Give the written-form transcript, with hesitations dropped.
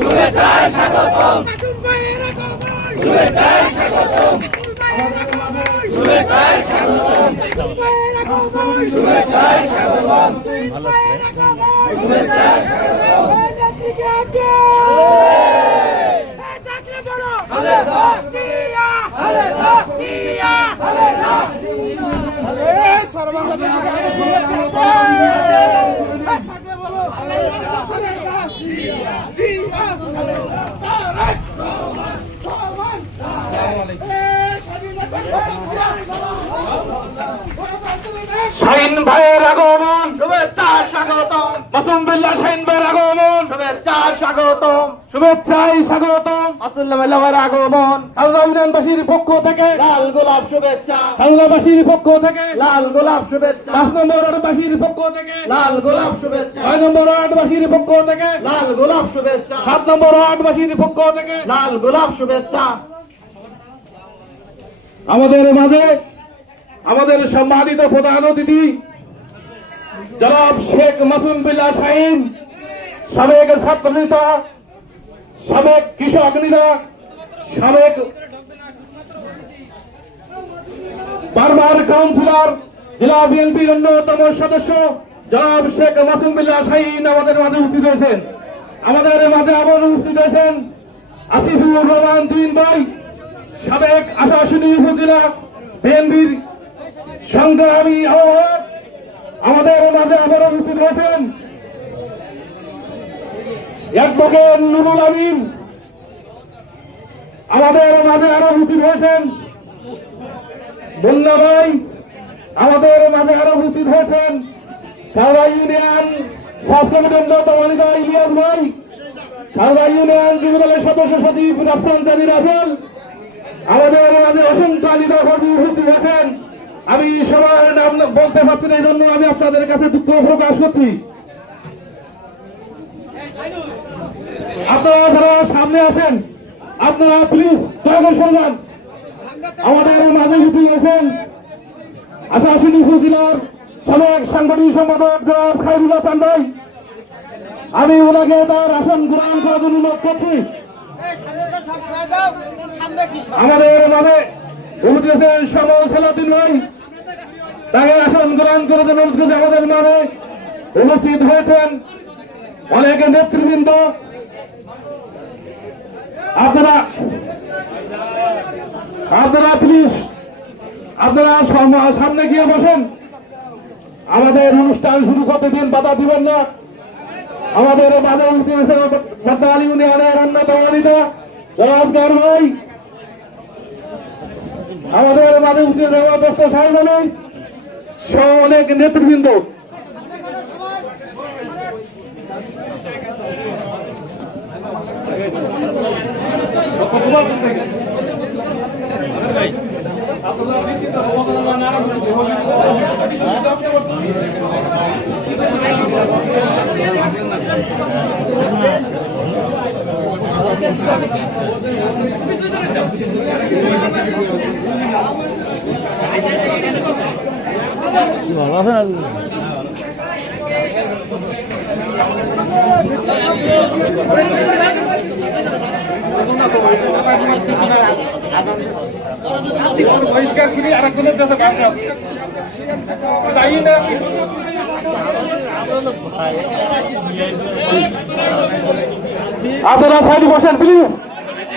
শুভেচ্ছায় স্বাগতম, শুভেচ্ছায় স্বাগতম, শুভেচ্ছায় স্বাগতম, শুভেচ্ছায় স্বাগতম, শুভেচ্ছায় স্বাগতম। শাহিন ভাইয়ের আগমন, শুভেচ্ছা স্বাগতম, মাসুম বিল্লাহ শাহিন ভাইয়ের আগমন, শুভেচ্ছা স্বাগতম, শুভেচ্ছায় স্বাগতম। আব্দুল্লাহ ভাইয়ের আগমন, খালদা ইউনিয়নবাসীর পক্ষ থেকে, লাল গোলাপ শুভেচ্ছা, খালদাবাসীর পক্ষ থেকে, লাল গোলাপ শুভেচ্ছা, 5 নম্বর ওয়ার্ডবাসীর পক্ষ থেকে, লাল গোলাপ শুভেচ্ছা, 6 নম্বর ওয়ার্ডবাসীর পক্ষ থেকে, লাল গোলাপ শুভেচ্ছা, 7 নম্বর ওয়ার্ডবাসীর পক্ষ থেকে লাল গোলাপ শুভেচ্ছা। আমাদের মাঝে আমাদের সম্মানিত প্রধান অতিথি জনাব শেখ মাসুম বিল্লাহ শাহিন, সাবেক ছাত্রনেতা, সাবেক কৃষক নেতা, সাবেক বারবার কাউন্সিলর, জেলা বিএনপির অন্যতম সদস্য জনাব শেখ মাসুম বিল্লাহ শাহিন আমাদের মাঝে উপস্থিত হয়েছেন। আমাদের মাঝে আবার উপস্থিত হয়েছেন আসিফুর রহমান তুহিন ভাই, সাবেক আশাশুনি উপজেলা বিএনপির সংগ্রামী আহ্বায়ক। আমাদের মাঝে আবার উপস্থিত হয়েছেন অ্যাডভোকেট নুরুল আমিন। আমাদের মাঝে আরো উপস্থিত হয়েছেন মুন্না ভাই। আমাদের মাঝে আরো উপস্থিত হয়েছেন খালদা ইউনিয়ন স্বাস্থ্য কমিটির অন্যতম নেতা ইলিয়াস ভাই, খালদা ইউনিয়ন যুবদলের সদস্য সচিব রাফসান জানি রাসেল। আমাদের মাঝে অসংখ্য নেতা কর্মী উপস্থিত হয়েছেন। আমি সবার নাম বলতে পারছি না, এই জন্য আমি আপনাদের কাছে দুঃখ প্রকাশ করছি। আপনারা যারা সামনে আছেন আপনারা প্লিজ দয়া করে সরে যান। আমাদের মাঝে উপস্থিত হয়েছেন আশাশুনি উপজেলার সাবেক সাংগঠনিক সম্পাদক জনাব খায়রুল হাসান ভাই। আমি ওনাকে তার আসন গ্রহণ করার জন্য অনুরোধ করছি। আমাদের মাঝে উপস্থিত হয়েছেন সমল সালাউদ্দিন ভাই, তাকে আসন গ্রহণ করার জন্য অনুরোধ করছি। আমাদের মাঝে উপস্থিত হয়েছেন অনেক নেতৃবৃন্দ। আপনারা প্লিজ আপনারা সামনে গিয়ে বসেন। আমাদের অনুষ্ঠান শুরু করতে দিন, বাধা দিবেন না। আমাদের মাঝে বাদা ইউনিয়নের অন্যতম নেতা জনাব ভাই, আমাদের মাঝে দোস্ত সাহেব সহ অনেক নেতৃবৃন্দ। ভালো আছে না? আপনারা সাইডে বসেন প্লিজ।